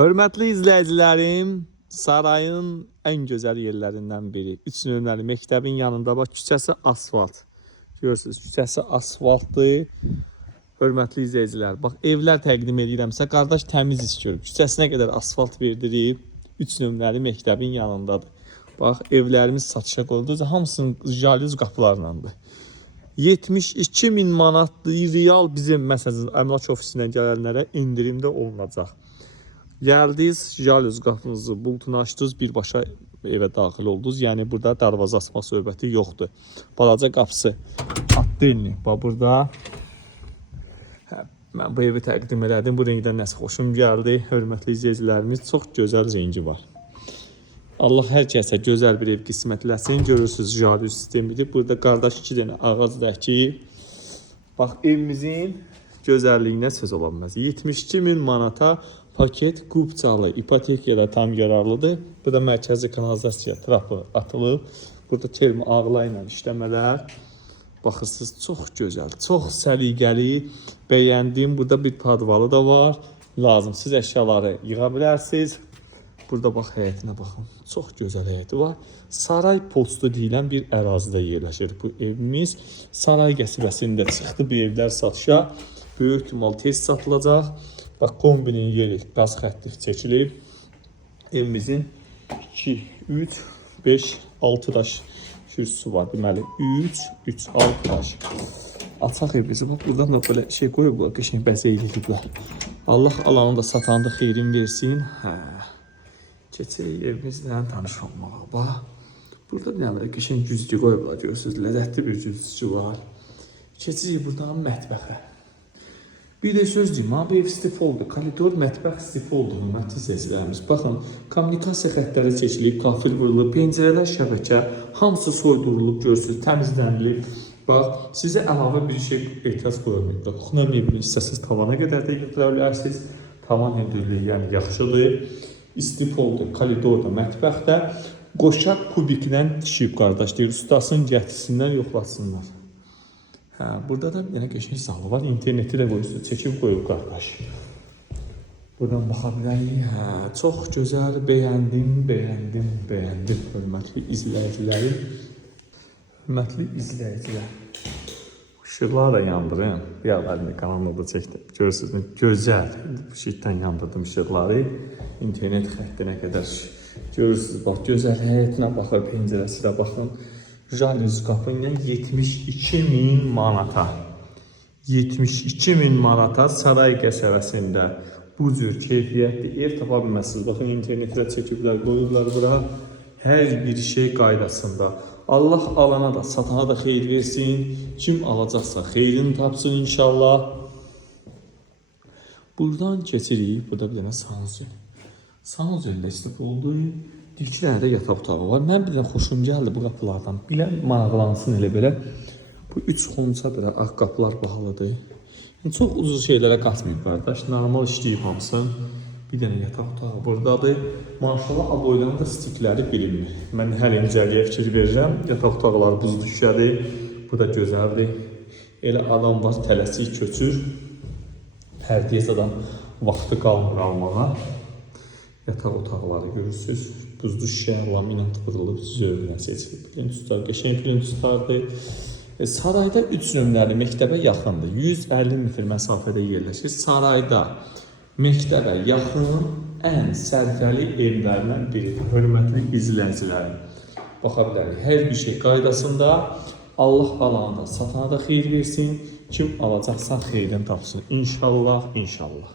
Hörmətli izləyicilərim, sarayın ən gözəl yerlərindən biri. 3 nömrəli məktəbin yanında bax, küçəsi asfalt. Görürsünüz, küçəsi asfaltdır. Hörmətli izləyicilər, bax evlər təqdim edirəmsə, qardaş təmiz iş görüb. Küçəsinə qədər asfalt verdirib, 3 nömrəli məktəbin yanındadır. Bax, evlərimiz satışa qoyuldu. Hamısının jalüz qapılarlandır. 72.000 manatlı real bizim məsələn əmlak ofisindən gələnlərə indirimdə olunacaq. Gəldiniz, jalüz qapınızı bultunu açdınız, birbaşa evə daxil oldunuz. Yəni burada darvaza açma söhbəti yoxdur. Balaca qapısı atdilni. Bax burada mən bu evi təqdim elədim. Bu rəngdən nəsə xoşum gəldi. Hörmətli izləyicilərimiz, çox gözəl rengi var. Allah hər kəsə gözəl bir ev qismət eləsin. Görürsünüz, jalüz sistemidir. Burada qardaş 2 dənə ağac dəkib. Bax, evimizin gözəlliyinə söz ola bilməz. 72.000 manata paket qubcalı, ipotekiyada tam yararlıdır. Burada mərkəzi kanalizasiya trapı atılıb. Burada termo ağla ilə işləmələr. Baxırsınız, çox gözəl, çox səliqəli, bəyəndim. Burada bir padvalı da var. Lazımsız əşyaları yığa bilərsiniz. Burada bax, həyətinə baxın. Çox gözəl həyəti var. Saray postu deyilən bir ərazidə yerləşir bu evimiz. Saray qəsəbəsində çıxdı bu evlər satışa. Böyük ihtimal tez satılacaq. Bax, kombinin yeri qaz xətti çəkilir. Evimizin 2, 3, 5, 6 daş kürsüsü var. Deməli, 3, 6 daş. Açaq evimizi. Bax, buradan da belə şey qoyublar, qəşəng bəzəyliyiblər. Allah alanı da satanı da xeyrin versin. Keçirik evimizlə tanış olmağa. Bax, burada deməli, qəşəng güzgü qoyublar, görürsünüz. Ləzzətli bir güzgü var. Keçirik buradan mətbəxə. Bir de söz deyim, abi ev stif oldu. Koridor, mətbəx stif oldu. Hörmətli izləyicilərimiz. Baxın, kommunikasiya xəttləri çəkilib, qafil vurulub, pəncərələr, şəbəkə, hamısı soydurulub, görürsünüz, təmizlənilib. Bax, sizə əlavə bir şey ehtiyac qoyulmayıb. Xuna mebelini istəsiniz, tavana qədər də yığdıra bilərsiniz. Tavan hündürlüyü, yəni yaxşıdır. İstif oldu, koridorda, mətbəxdə. Qoşaq kubiklə dişib, qardaşlar. Ustasının gətirisindən yoxlasınlar. Burada da bir dənə qəşəng zalı var. İnterneti də qoyursunuz, çəkib qoyub qardaş. Buradan baxa bilərik. Çox gözəl, bəyəndim. Hörmətli izləyicilərim. Hörmətli izləyicilər. Işıqlar da yandırın. Bir əvvəlini kanalda da çəkdim. Görürsünüz, gözəl. Bu şiddən yandırdım işıqları. İnternet xəttinə qədər. Görürsünüz, bax, gözəl həyətinə baxır, pəncərəsi də baxın. Jalüz qapıyla 72.000 manata. 72.000 manata saray qəsəbəsində bu cür keyfiyyətli ev tapa bilməzsiniz. Baxın, internetdə çəkiblər, qoyublar bura. Hər bir şey qaydasında. Allah alana da, satana da xeyir versin. Kim alacaqsa xeyrini tapsın inşallah. Buradan keçirik. Burada bir dənə sanuzel. Sanuzellə istif oldu. İki dənə də yataq otağı var. Mən bir də xoşum gəldi bu qapılardan. Bilən maraqlansın elə belə. Bu 3 xonça belə ağ qapılar bahalıdır. Çox uzun şeylərə qatmayıb qardaş. Normal işləyib hamısı. Bir dənə yataq otağı buradadır. Maşallah aboyların da stikləri bilinmir. Mən hər incəliyə fikir verirəm. Yataq otaqları buzlu şüşədir. Bu da gözəldir. Elə adam var, tələsik köçür. Hər deyəsədən vaxtı qalmır almağa. Yataq otaqları görürsünüz. Buzlu şişə, laminat vurulub, zövqlə seçilib. Plintuslar, qəşəng plintuslardır. Sarayda 3 nömrəli məktəbə yaxındır. 150 metr məsafədə yerləşir. Sarayda məktəbə yaxın ən sərfəli evlərdən biridir. Hörmətli izləyicilərim. Baxa bilərik, hər bir şey qaydasında. Allah alanı da, satana da xeyir versin. Kim alacaqsa xeyrin tapsın. İnşallah, inşallah.